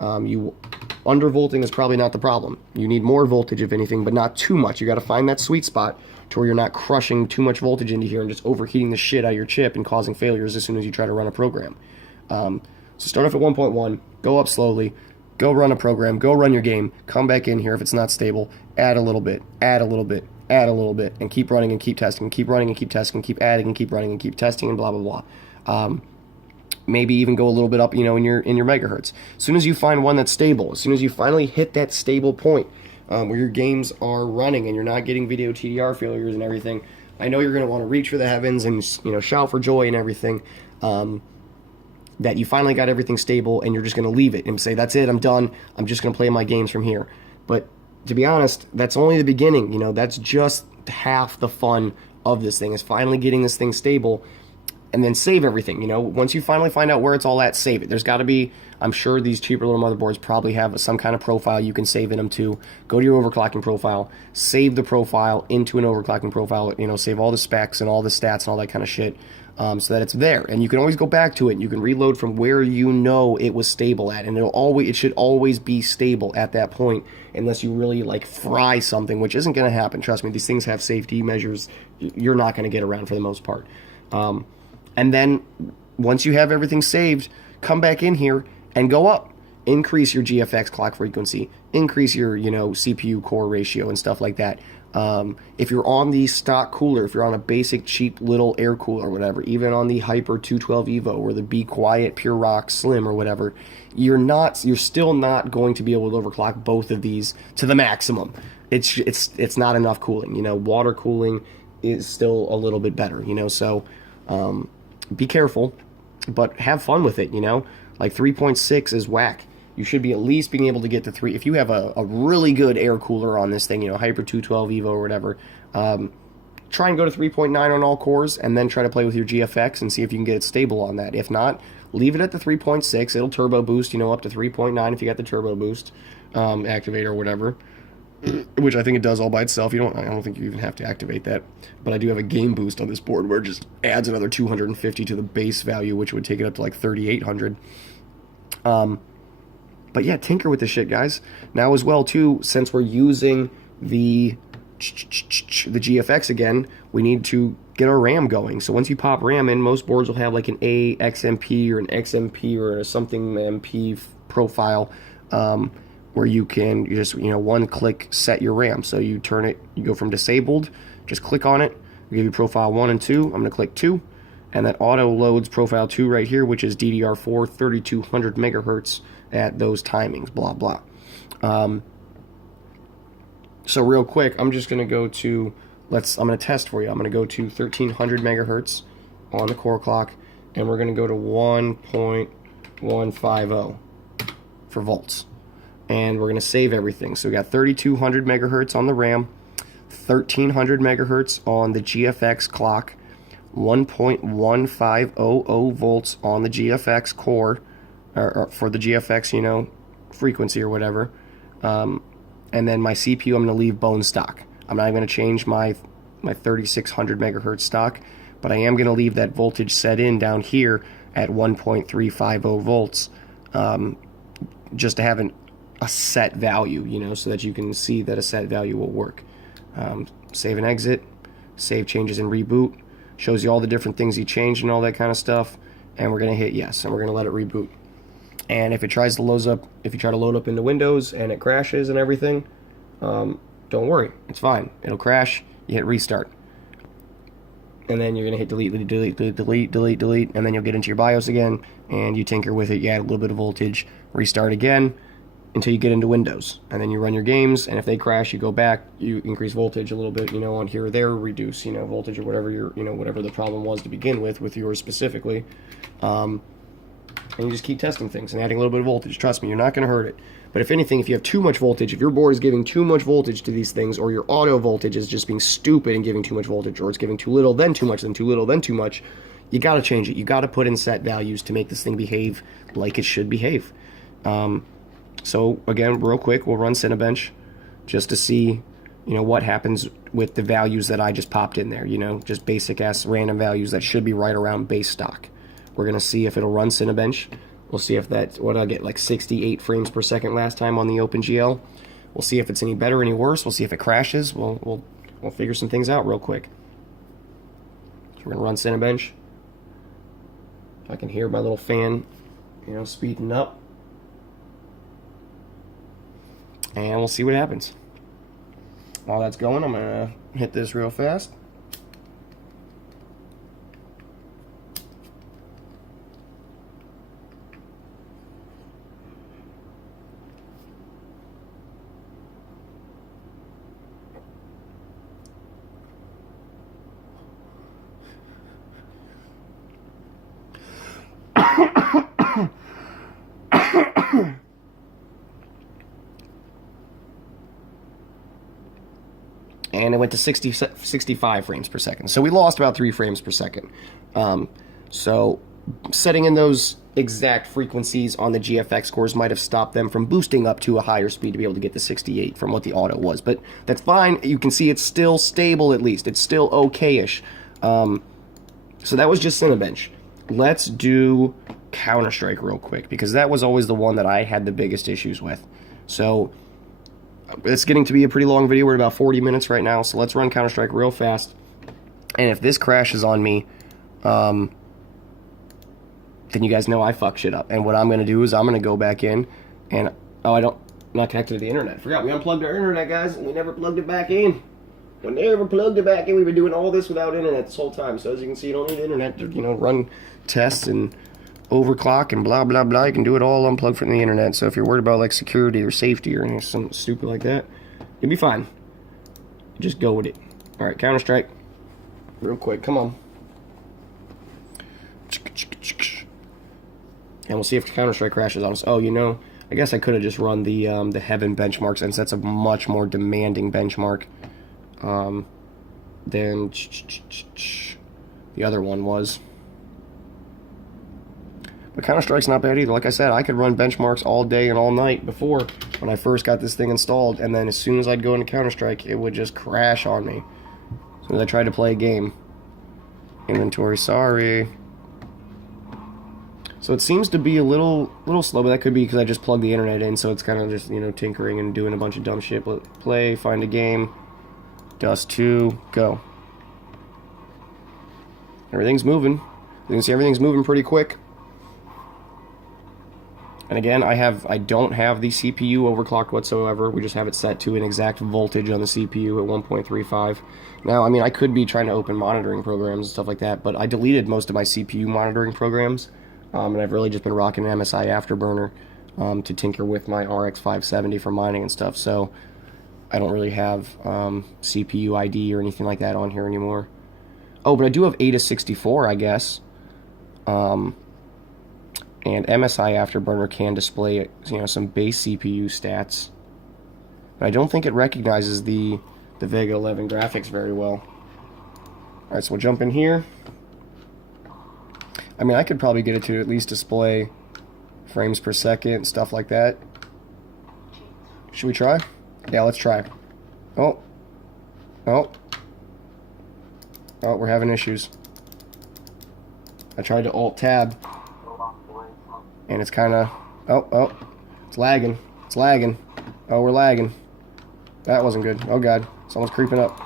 Undervolting is probably not the problem. You need more voltage, if anything, but not too much. You got to find that sweet spot to where you're not crushing too much voltage into here and just overheating the shit out of your chip and causing failures as soon as you try to run a program. So start off at 1.1, go up slowly, go run a program, go run your game, come back in here if it's not stable, add a little bit, add a little bit, add a little bit, and keep running and keep testing, and keep running and keep testing, and keep adding and keep running and keep testing, and blah, blah, blah. Maybe even go a little bit up, in your megahertz. As soon as you find one that's stable, as soon as you finally hit that stable point where your games are running and you're not getting video TDR failures and everything, I know you're going to want to reach for the heavens and shout for joy and everything. That you finally got everything stable and you're just going to leave it and say, that's it, I'm done, I'm just going to play my games from here. But to be honest, that's only the beginning. That's just half the fun of this thing, is finally getting this thing stable and then save everything. Once you finally find out where it's all at, save it. There's got to be, I'm sure these cheaper little motherboards probably have some kind of profile you can save in them too. Go to your overclocking profile, save the profile into an overclocking profile, save all the specs and all the stats and all that kind of shit, so that it's there. And you can always go back to it, and you can reload from where it was stable at, and it should always be stable at that point, unless you really fry something, which isn't going to happen. Trust me, these things have safety measures you're not going to get around for the most part. And then once you have everything saved, come back in here and go up. Increase your GFX clock frequency, increase your CPU core ratio and stuff like that. If you're on the stock cooler, if you're on a basic cheap little air cooler or whatever, even on the Hyper 212 Evo or the Be Quiet Pure Rock Slim or whatever, you're still not going to be able to overclock both of these to the maximum. It's not enough cooling. Water cooling is still a little bit better. So be careful, but have fun with it. 3.6 is whack. You should be at least being able to get to 3. If you have a really good air cooler on this thing, Hyper 212 Evo or whatever, try and go to 3.9 on all cores and then try to play with your GFX and see if you can get it stable on that. If not, leave it at the 3.6. It'll turbo boost, up to 3.9 if you got the turbo boost activator or whatever, which I think it does all by itself. I don't think you even have to activate that. But I do have a game boost on this board where it just adds another 250 to the base value, which would take it up to 3,800. But yeah, tinker with this shit, guys. Now as well, too, since we're using the GFX again, we need to get our RAM going. So once you pop RAM in, most boards will have an AXMP or an XMP or a something MP profile, where you just one click set your RAM. So you turn it, you go from disabled, just click on it, give you profile 1 and 2. I'm going to click 2, and that auto loads profile 2 right here, which is DDR4 3200 megahertz at those timings, blah blah. So real quick, I'm just going to go to, I'm going to test for you. I'm going to go to 1300 megahertz on the core clock, and we're going to go to 1.150 for volts. And we're going to save everything. So we got 3200 megahertz on the RAM, 1300 megahertz on the GFX clock, 1.1500 volts on the GFX core, or for the GFX, frequency or whatever. And then my CPU, I'm going to leave bone stock. I'm not going to change my 3600 megahertz stock, but I am going to leave that voltage set in down here at 1.350 volts, just to have a set value, so that you can see that a set value will work. Save and exit, save changes and reboot, shows you all the different things you changed and all that kind of stuff, and we're going to hit yes, and we're going to let it reboot. And if it tries to load up, if you try to load up into Windows and it crashes and everything, don't worry, it's fine. It'll crash, you hit restart. And then you're going to hit delete, delete, delete, delete, delete, delete, and then you'll get into your BIOS again, and you tinker with it, you add a little bit of voltage, restart again, until you get into Windows. And then you run your games, and if they crash, you go back, you increase voltage a little bit, on here or there, reduce, voltage or whatever whatever the problem was to begin with yours specifically. And you just keep testing things and adding a little bit of voltage. Trust me, you're not going to hurt it. But if anything, if you have too much voltage, if your board is giving too much voltage to these things, or your auto voltage is just being stupid and giving too much voltage, or it's giving too little, then too much, then too little, then too much, you got to change it. You got to put in set values to make this thing behave like it should behave. So again, real quick, we'll run Cinebench just to see, what happens with the values that I just popped in there. Just basic ass random values that should be right around base stock. We're going to see if it'll run Cinebench. We'll see if that, what did I get, like 68 frames per second last time on the OpenGL. We'll see if it's any better, any worse. We'll see if it crashes. We'll figure some things out real quick. So we're gonna run Cinebench. I can hear my little fan, you know, speeding up. And we'll see what happens. While that's going, I'm gonna hit this real fast. And it went to 65 frames per second. So we lost about 3 frames per second. So setting in those exact frequencies on the GFX cores might have stopped them from boosting up to a higher speed to be able to get to 68 from what the auto was. But that's fine. You can see it's still stable at least. It's still okay-ish. So that was just Cinebench. Let's do Counter-Strike real quick, because that was always the one that I had the biggest issues with. So it's getting to be a pretty long video. We're at about 40 minutes right now, so let's run Counter-Strike real fast. And if this crashes on me, then you guys know I fuck shit up. And what I'm going to do is I'm going to go back in and... Oh, I'm not connected to the internet. Forgot, we unplugged our internet, guys, and we never plugged it back in. We never plugged it back in. We've been doing all this without internet this whole time. So as you can see, you don't need internet to, you know, run tests and overclock and blah, blah, blah. You can do it all unplugged from the internet. So if you're worried about, like, security or safety or anything something stupid like that, you'll be fine. Just go with it. All right, Counter-Strike. Real quick, come on. And we'll see if Counter-Strike crashes on us. Oh, you know, I guess I could have just run the Heaven benchmark, since that's a much more demanding benchmark than the other one was. But Counter-Strike's not bad either. Like I said, I could run benchmarks all day and all night before when I first got this thing installed, and then as soon as I'd go into Counter-Strike, it would just crash on me. As soon as I tried to play a game. Inventory, sorry. So it seems to be a little slow, but that could be because I just plugged the internet in, so it's kind of just, you know, tinkering and doing a bunch of dumb shit. But play, find a game, Dust 2, go. Everything's moving. You can see everything's moving pretty quick. And again, I don't have the CPU overclocked whatsoever. We just have it set to an exact voltage on the CPU at 1.35. Now, I mean, I could be trying to open monitoring programs and stuff like that, but I deleted most of my CPU monitoring programs, and I've really just been rocking an MSI Afterburner to tinker with my RX 570 for mining and stuff. So I don't really have CPU ID or anything like that on here anymore. Oh, but I do have ATA64, I guess. And MSI Afterburner can display, you know, some base CPU stats. But I don't think it recognizes the Vega 11 graphics very well. Alright, so we'll jump in here. I mean, I could probably get it to at least display frames per second, stuff like that. Should we try? Yeah, let's try. Oh. Oh. Oh, we're having issues. I tried to Alt-Tab. And it's kind of... Oh. It's lagging. It's lagging. Oh, we're lagging. That wasn't good. Oh, God. Someone's creeping up.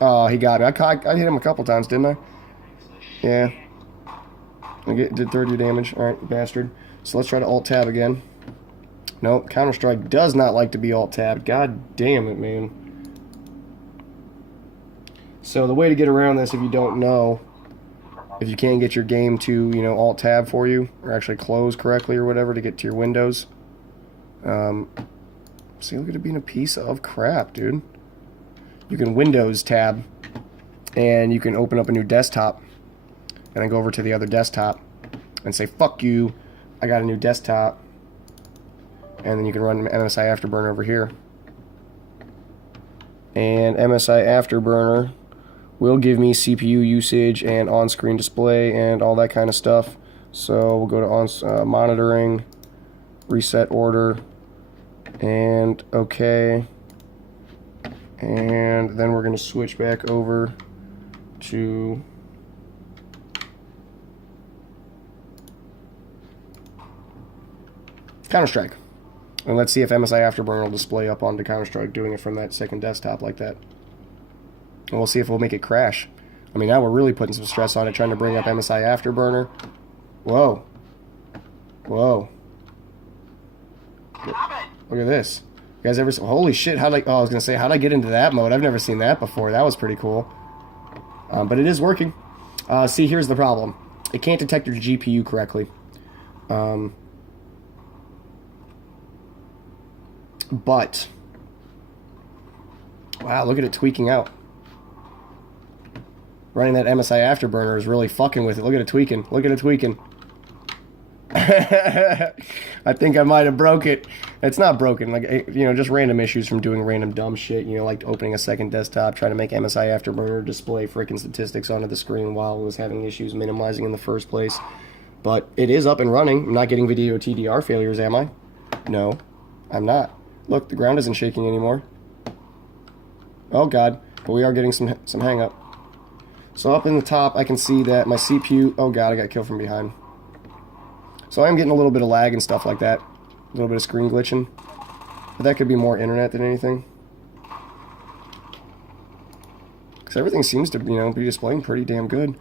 Oh, he got me. I hit him a couple times, didn't I? Yeah. I did 30 damage. Alright, bastard. So let's try to Alt-Tab again. Nope. Counter-Strike does not like to be Alt-Tabbed. God damn it, man. So the way to get around this, if you don't know... If you can't get your game to, you know, Alt-Tab for you, or actually close correctly or whatever to get to your windows. See, look at it being a piece of crap, dude. You can Windows tab, and you can open up a new desktop, and then go over to the other desktop, and say, fuck you, I got a new desktop. And then you can run MSI Afterburner over here. And MSI Afterburner will give me CPU usage and on-screen display and all that kind of stuff. So we'll go to monitoring, reset order, and okay. And then we're going to switch back over to Counter-Strike. And let's see if MSI Afterburner will display up onto Counter-Strike doing it from that second desktop like that. And we'll see if we'll make it crash. I mean, now we're really putting some stress on it, trying to bring up MSI Afterburner. Whoa. Whoa. Look at this. You guys ever... Holy shit, how'd I... Oh, I was going to say, how'd I get into that mode? I've never seen that before. That was pretty cool. But it is working. See, here's the problem. It can't detect your GPU correctly. But... Wow, look at it tweaking out. Running that MSI Afterburner is really fucking with it. Look at it tweaking. Look at it tweaking. I think I might have broke it. It's not broken. Like, you know, just random issues from doing random dumb shit. You know, like opening a second desktop, trying to make MSI Afterburner display freaking statistics onto the screen while it was having issues minimizing in the first place. But it is up and running. I'm not getting video TDR failures, am I? No, I'm not. Look, the ground isn't shaking anymore. Oh, God. But we are getting some hang-up. So up in the top, I can see that my CPU... Oh, God, I got killed from behind. So I'm getting a little bit of lag and stuff like that. A little bit of screen glitching. But that could be more internet than anything. Because everything seems to, you know, be displaying pretty damn good.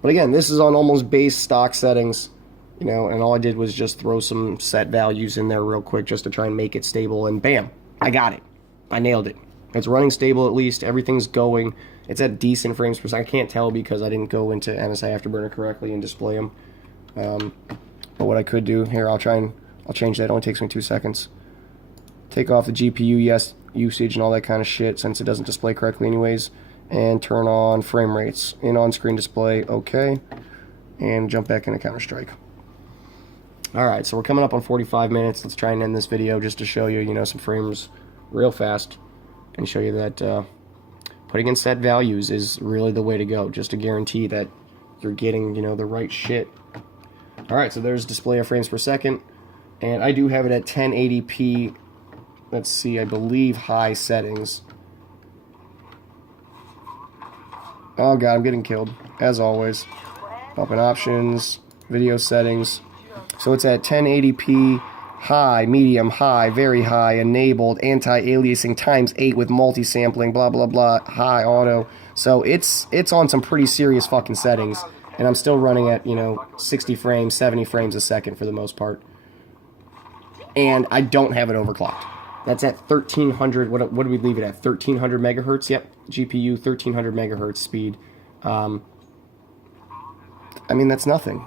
But again, this is on almost base stock settings. You know, and all I did was just throw some set values in there real quick just to try and make it stable. And bam, I got it. I nailed it. It's running stable at least. Everything's going. It's at decent frames per second. I can't tell because I didn't go into MSI Afterburner correctly and display them. But what I could do here, I'll change that. It only takes me 2 seconds. Take off the GPU usage and all that kind of shit since it doesn't display correctly anyways. And turn on frame rates. In on-screen display, okay. And jump back into Counter-Strike. Alright, so we're coming up on 45 minutes. Let's try and end this video just to show you, you know, some frames real fast. And show you that putting in set values is really the way to go, just to guarantee that you're getting, you know, the right shit. Alright, so there's display of frames per second, and I do have it at 1080p, let's see, I believe high settings. Oh god, I'm getting killed, as always. Up in options, video settings. So it's at 1080p, high, medium, high, very high, enabled, anti-aliasing ×8 with multi-sampling, blah, blah, blah, high auto. So it's on some pretty serious fucking settings. And I'm still running at, you know, 60 frames, 70 frames a second for the most part. And I don't have it overclocked. That's at 1300, what do we leave it at? 1300 megahertz? Yep, GPU, 1300 megahertz speed. I mean, that's nothing.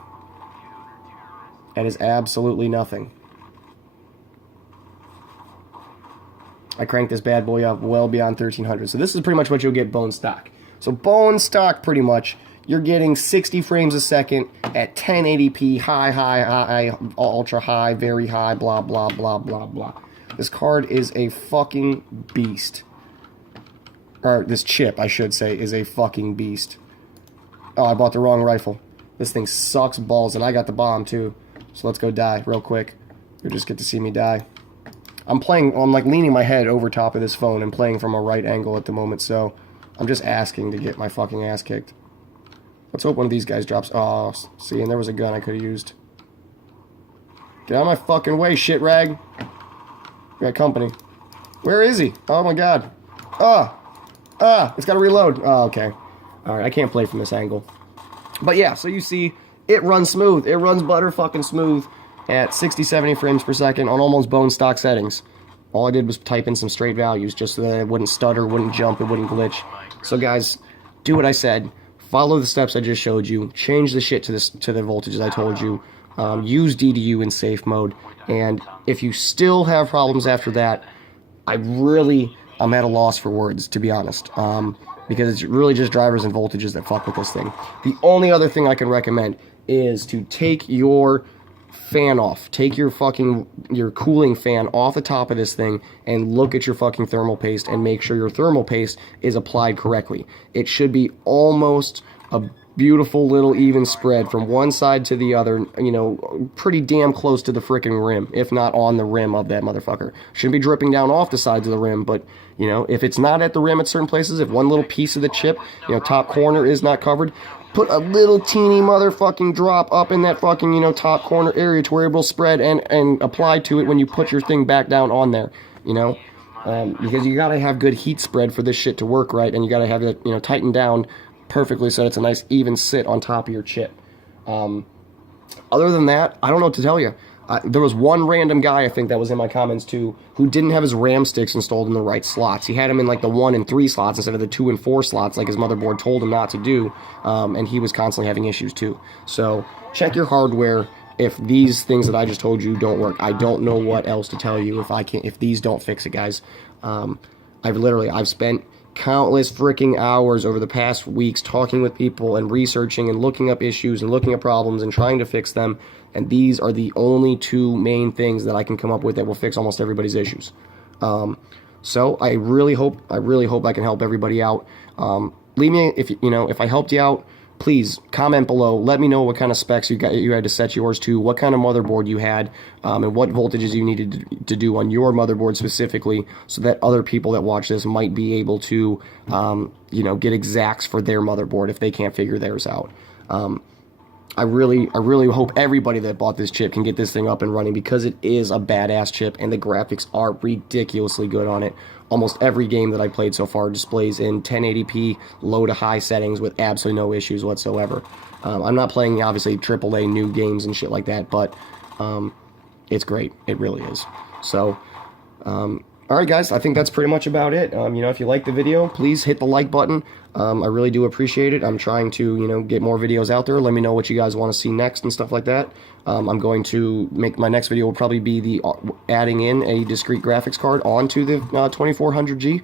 That is absolutely nothing. I cranked this bad boy up well beyond 1300. So this is pretty much what you'll get bone stock. So bone stock, pretty much, you're getting 60 frames a second at 1080p, high, ultra high, very high, blah, blah, blah, blah, blah. This card is a fucking beast. Or this chip, I should say, is a fucking beast. Oh, I bought the wrong rifle. This thing sucks balls, and I got the bomb, too. So let's go die real quick. You'll just get to see me die. I'm like leaning my head over top of this phone and playing from a right angle at the moment, so I'm just asking to get my fucking ass kicked. Let's hope one of these guys drops. Oh, see, and there was a gun I could have used. Get out of my fucking way, shit rag. We got company. Where is he? Oh my god. It's got to reload. Oh, okay. Alright, I can't play from this angle. But yeah, so you see, it runs smooth. It runs butter fucking smooth at 60, 70 frames per second on almost bone stock settings. All I did was type in some straight values just so that it wouldn't stutter, wouldn't jump, it wouldn't glitch. So guys, do what I said. Follow the steps I just showed you. Change the shit to the voltages I told you. Use DDU in safe mode. And if you still have problems after that, I'm at a loss for words, to be honest. Because it's really just drivers and voltages that fuck with this thing. The only other thing I can recommend is to take your fan off. Take your cooling fan off the top of this thing and look at your fucking thermal paste and make sure your thermal paste is applied correctly. It should be almost a beautiful little even spread from one side to the other, you know, pretty damn close to the frickin' rim, if not on the rim of that motherfucker. Shouldn't be dripping down off the sides of the rim, but, you know, if it's not at the rim at certain places, if one little piece of the chip, you know, top corner is not covered, put a little teeny motherfucking drop up in that fucking, you know, top corner area to where it will spread and apply to it when you put your thing back down on there, you know, because you gotta have good heat spread for this shit to work right, and you gotta have it, you know, tightened down perfectly so it's a nice even sit on top of your chip. Other than that, I don't know what to tell you. There was one random guy, I think, that was in my comments too, who didn't have his RAM sticks installed in the right slots. He had them in like the 1 and 3 slots instead of the 2 and 4 slots like his motherboard told him not to do, and he was constantly having issues too. So check your hardware if these things that I just told you don't work. I don't know what else to tell you if these don't fix it, guys. I've spent countless freaking hours over the past weeks talking with people and researching and looking up issues and looking at problems and trying to fix them, and these are the only 2 main things that I can come up with that will fix almost everybody's issues. So I really hope I can help everybody out. Leave me, if I helped you out, please comment below. Let me know what kind of specs you had to set yours to, what kind of motherboard you had, and what voltages you needed to do on your motherboard specifically, so that other people that watch this might be able to, get exacts for their motherboard if they can't figure theirs out. I really hope everybody that bought this chip can get this thing up and running, because it is a badass chip and the graphics are ridiculously good on it. Almost every game that I played so far displays in 1080p low to high settings with absolutely no issues whatsoever. I'm not playing obviously AAA new games and shit like that, but it's great. It really is. So alright guys, I think that's pretty much about it. If you like the video, please hit the like button. I really do appreciate it. I'm trying to, get more videos out there. Let me know what you guys want to see next and stuff like that. I'm going to make my next video will probably be adding in a discrete graphics card onto the 2400G.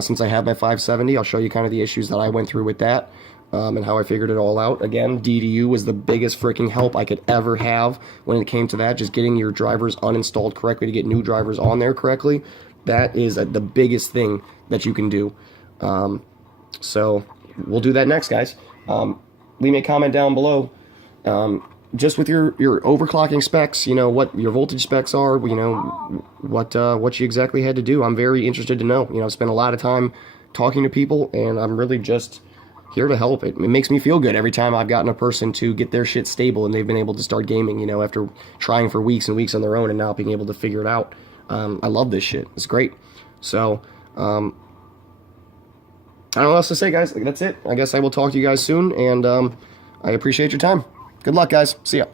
Since I have my 570, I'll show you kind of the issues that I went through with that. And how I figured it all out. Again, DDU was the biggest freaking help I could ever have when it came to that. Just getting your drivers uninstalled correctly to get new drivers on there correctly. That is the biggest thing that you can do. So we'll do that next, guys. Leave me a comment down below. Just with your overclocking specs, what your voltage specs are, what you exactly had to do. I'm very interested to know. I've spent a lot of time talking to people, and I'm really just here to help. It makes me feel good every time I've gotten a person to get their shit stable and they've been able to start gaming, after trying for weeks and weeks on their own and now being able to figure it out. I love this shit. It's great. So, I don't know what else to say, guys. That's it. I guess I will talk to you guys soon, and I appreciate your time. Good luck, guys. See ya.